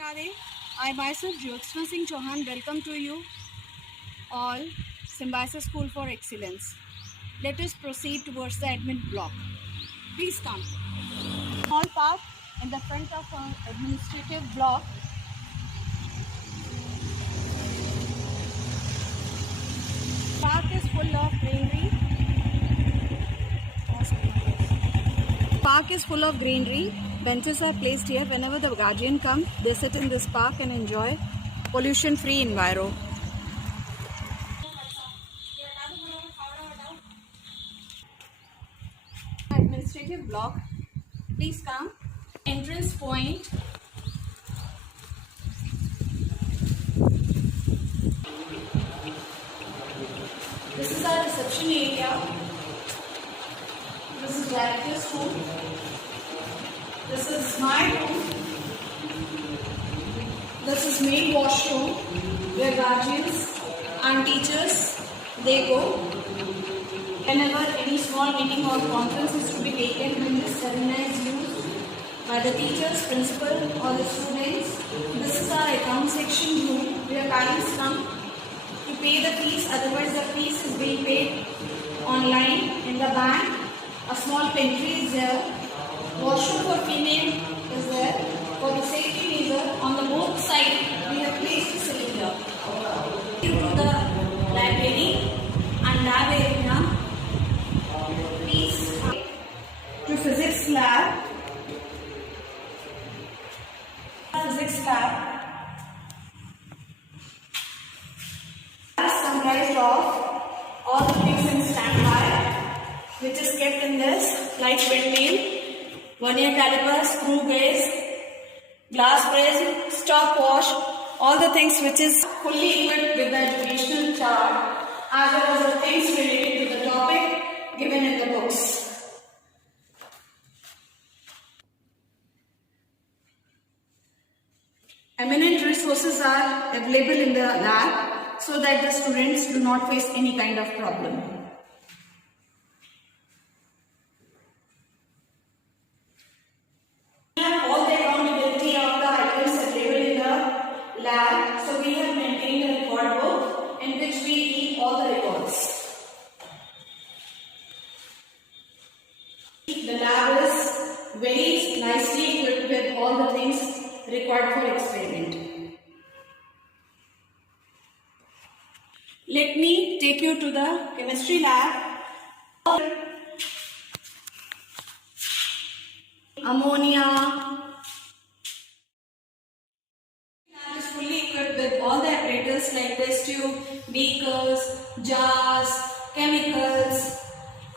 Radhe. I myself, Jyotsna Singh Chauhan, welcome to you all, Symbiosis School for Excellence. Let us proceed towards the admin block. Please come. Small park in the front of our administrative block. Park is full of greenery. Park is full of greenery. Benches are placed here. Whenever the guardian comes, they sit in this park and enjoy pollution-free environment. Administrative block. Please come. Entrance point. This is our reception area. This is director's room. This is my room. This is main washroom where guardians and teachers they go. Whenever any small meeting or conference is to be taken, when this arena is used by the teachers, principal or the students, this is our account section room where parents come to pay the fees. Otherwise, the fees is being paid online in the bank. A small pantry is there. Washroom for female is there. For the safety measure, on the both side we have placed a cylinder. To the library and lab area. Please to physics lab. Physics lab is comprised of all the things in standby, which is kept in this, like windmill, vernier caliper, screw base, glass press, stopwatch, all the things which is fully equipped with the educational chart as well as the things related to the topic given in the books. Eminent resources are available in the lab so that the students do not face any kind of problem. We have all the accountability of the items available in the lab, so we have maintained a record book in which we keep all the records. The lab is very nicely equipped with all the things required for experiment. Let me take you to the chemistry lab. Ammonia. Lab is fully equipped with all the apparatus like test tube, beakers, jars, chemicals.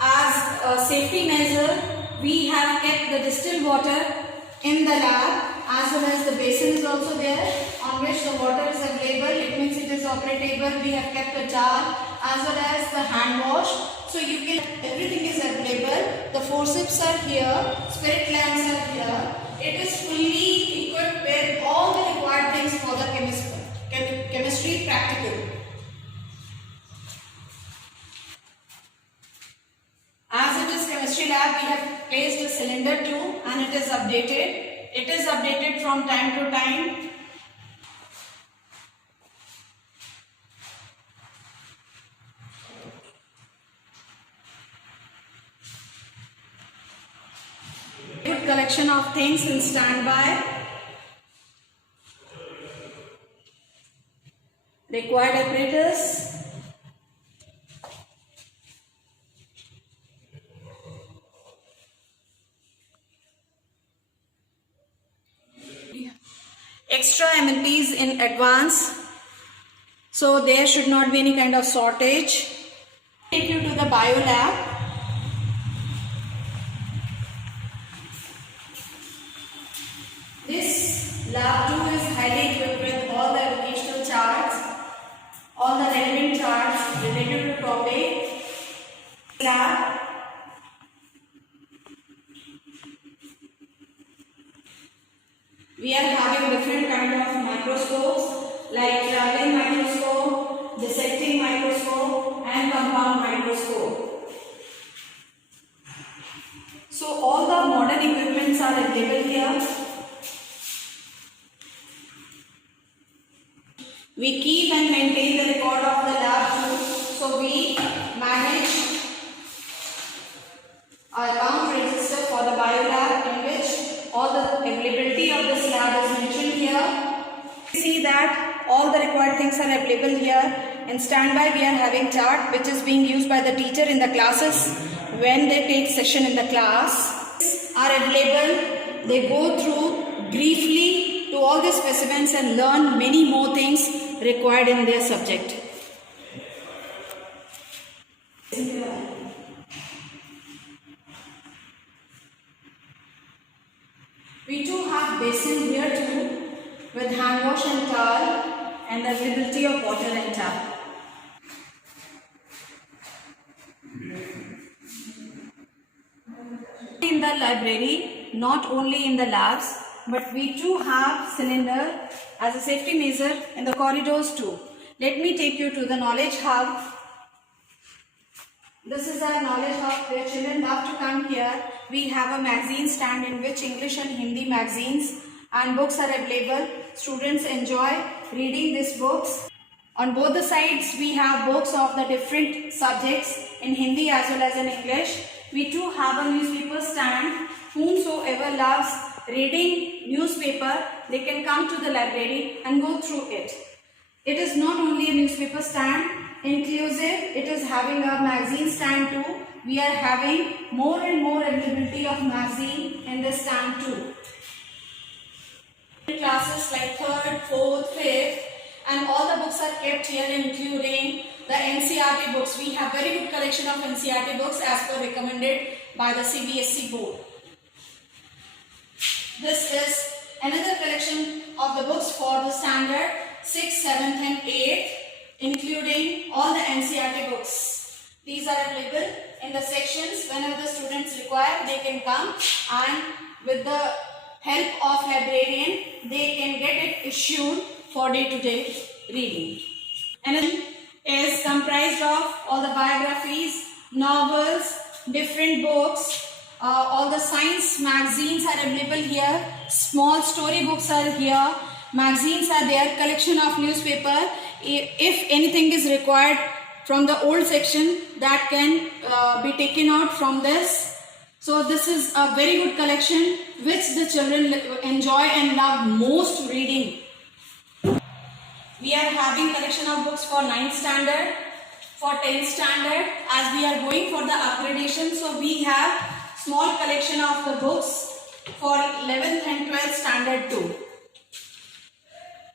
As a safety measure, we have kept the distilled water in the lab, as well as the basin is also there on which the water is available. It means it is operable. We have kept a jar as well as the hand wash. So you can, everything is available. The forceps are here, spirit lamps are here. It is fully equipped with all the required things for the chemistry practical. As it is chemistry lab, we have placed a cylinder too and it is updated. It is updated from time to time. Good collection of things in standby. Required apparatus. Extra MLPs in advance, so there should not be any kind of shortage. Take you to the bio lab. This lab too is highly equipped with all the educational charts, all the relevant charts related to topic. Lab. We are having different kind of microscopes like traveling microscope, dissecting microscope and compound microscope. So all the modern equipments are available here. We keep and maintain the record of the lab too. So we manage our account register for the biolab in which all the availability of this lab is mentioned here. See that all the required things are available here. In standby we are having chart which is being used by the teacher in the classes when they take session in the class. Are available. They go through briefly to all the specimens and learn many more things required in their subject. We too have basin here too with hand wash and towel and the availability of water and tap. In the library, not only in the labs, but we too have cylinder as a safety measure in the corridors too. Let me take you to the knowledge hub. This is our knowledge hub where children love to come here. We have a magazine stand in which English and Hindi magazines and books are available. Students enjoy reading these books. On both the sides we have books of the different subjects in Hindi as well as in English. We too have a newspaper stand. Whomsoever loves reading newspaper, they can come to the library and go through it. It is not only a newspaper stand, inclusive, it is having a magazine stand too. We are having more and more availability of magazine in this stand too. Classes like 3rd, 4th, 5th and all the books are kept here including the NCERT books. We have very good collection of NCERT books as per recommended by the CBSE board. This is another collection of the books for the standard 6th, 7th and 8th including all the NCERT books. These are available in the sections. Whenever the students require, they can come and with the help of librarian, they can get it issued for day-to-day reading. And it is comprised of all the biographies, novels, different books, all the science magazines are available here, small story books are here, magazines are there, collection of newspaper. If anything is required from the old section, that can be taken out from this. So this is a very good collection which the children enjoy and love most reading. We are having collection of books for 9th standard, for 10th standard as we are going for the accreditation. So we have small collection of the books for 11th and 12th standard too.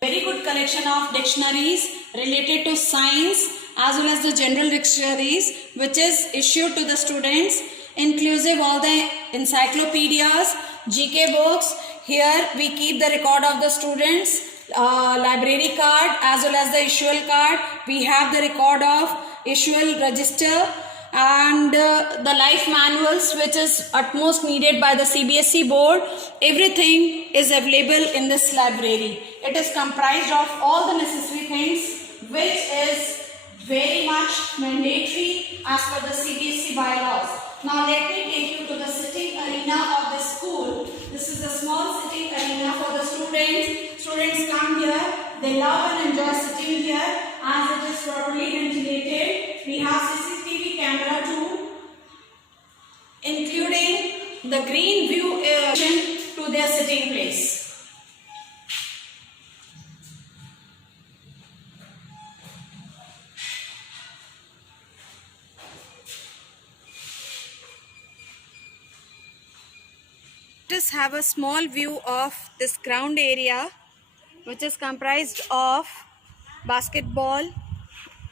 Very good collection of dictionaries related to science as well as the general dictionaries which is issued to the students, inclusive all the encyclopedias, GK books. Here we keep the record of the students, library card as well as the issual card. We have the record of issual register and the life manuals which is utmost needed by the CBSE board. Everything is available in this library. It is comprised of all the necessary things which is very much mandatory as per the CBSE bylaws. Now let me take you to the sitting arena of the school. This is a small sitting arena for the students. Students come here, they love and enjoy sitting here as it is properly ventilated. We have CCTV camera too, including the green view to their sitting place. Just have a small view of this ground area which is comprised of basketball.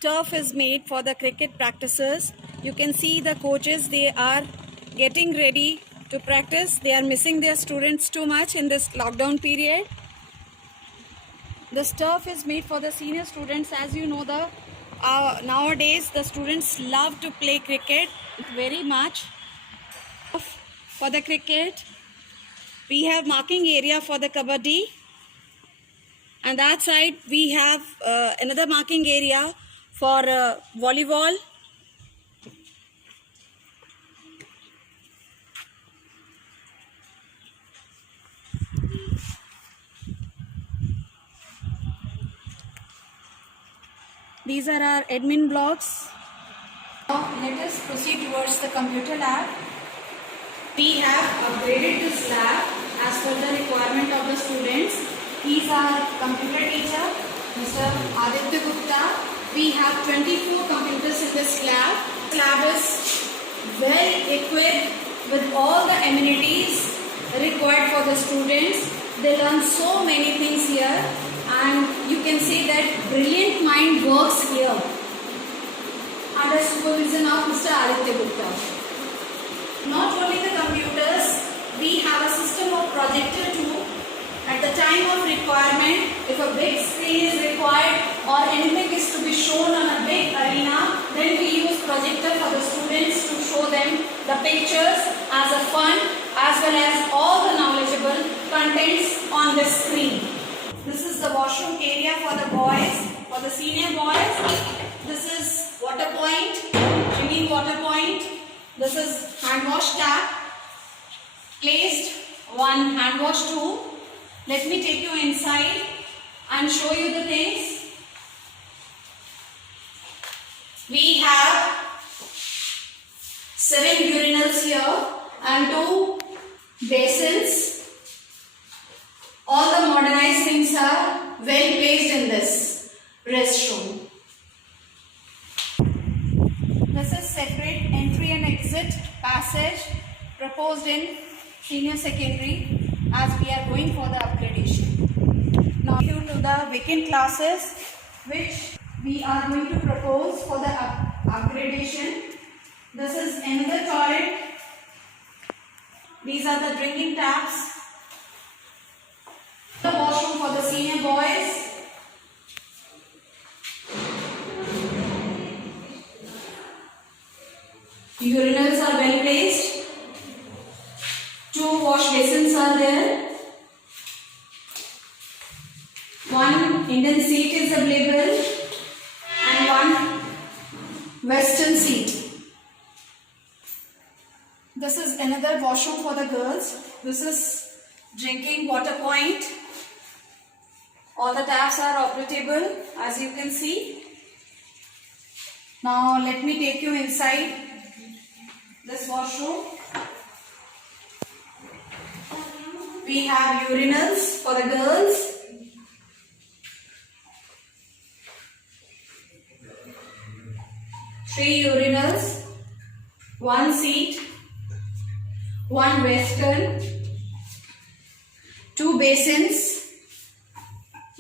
Turf is made for the cricket practices. You can see the coaches, they are getting ready to practice. They are missing their students too much in this lockdown period. This turf is made for the senior students. As you know, nowadays the students love to play cricket very much. For the cricket, we have marking area for the kabaddi, and that side we have another marking area for volleyball. These are our admin blocks. Now let us proceed towards the computer lab. We have upgraded this lab as per the requirement of the students. He is our computer teacher, Mr. Aditya Gupta. We have 24 computers in this lab. This lab is well equipped with all the amenities required for the students. They learn so many things here, and you can say that brilliant mind works here under supervision of Mr. Aditya Gupta. Not only the computers, we have a system of projector too. At the time of requirement, if a big screen is required or anything is to be shown on a big arena, then we use projector for the students to show them the pictures as a fun as well as all the knowledgeable contents on the screen. This is the washroom area for the boys, for the senior boys. This is water point, drinking water point. This is hand wash tap. Placed one hand wash tube. Let me take you inside and show you the things. We have 7 urinals here and 2 basins. All the modernized things are well placed in this restroom. This is separate entry and exit passage proposed in senior secondary as we are going for the upgradation. Now due to the vacant classes which we are going to propose for the upgradation. This is another toilet. These are the drinking taps. The washroom for the senior boys. Urinals are well placed. 2 wash basins are there. 1 Indian seat is available and 1 Western seat. This is another washroom for the girls. This is drinking water point. All the taps are operable as you can see. Now let me take you inside this washroom. We have urinals for the girls. Three urinals, 1 seat, 1 western, 2 basins.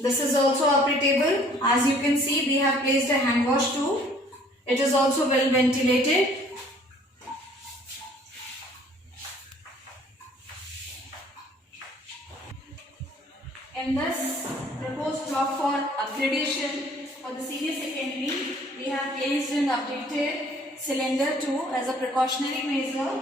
This is also operable. As you can see, we have placed a hand wash too. It is also well ventilated. In this proposed block for upgradation for the senior secondary, we have placed an updated cylinder too as a precautionary measure.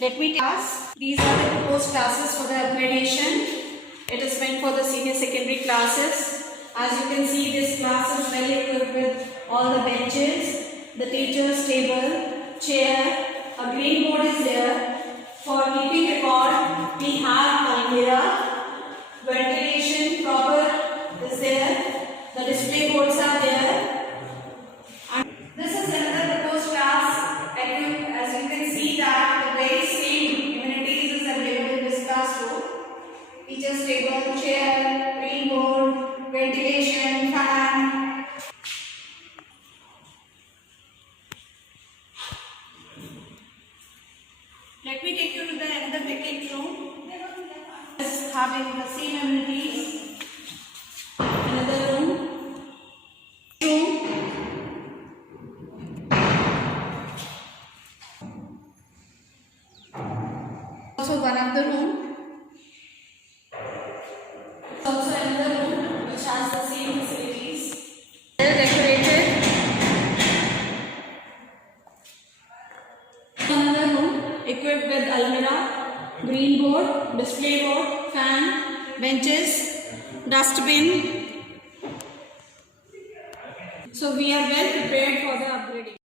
Let me class. These are the proposed classes for the upgradation. It is meant for the senior secondary classes. As you can see, this class is well equipped with all the benches, the teacher's table, chair, a green board is there. For keeping record, we have Almira. Ventilation proper is there. The display boards are there. And this is another proposed class. As you can see that the very same amenities is available in this classroom. Teacher's table, chair, green board, ventilation, fan. Let me take you to the another vacant room. Having the same amenities. Another room. Also one of the room. Also another room which has the same facilities. Well decorated. Another room equipped with almirah, green board, display board, fan, benches, dustbin. So we are well prepared for the upgrading.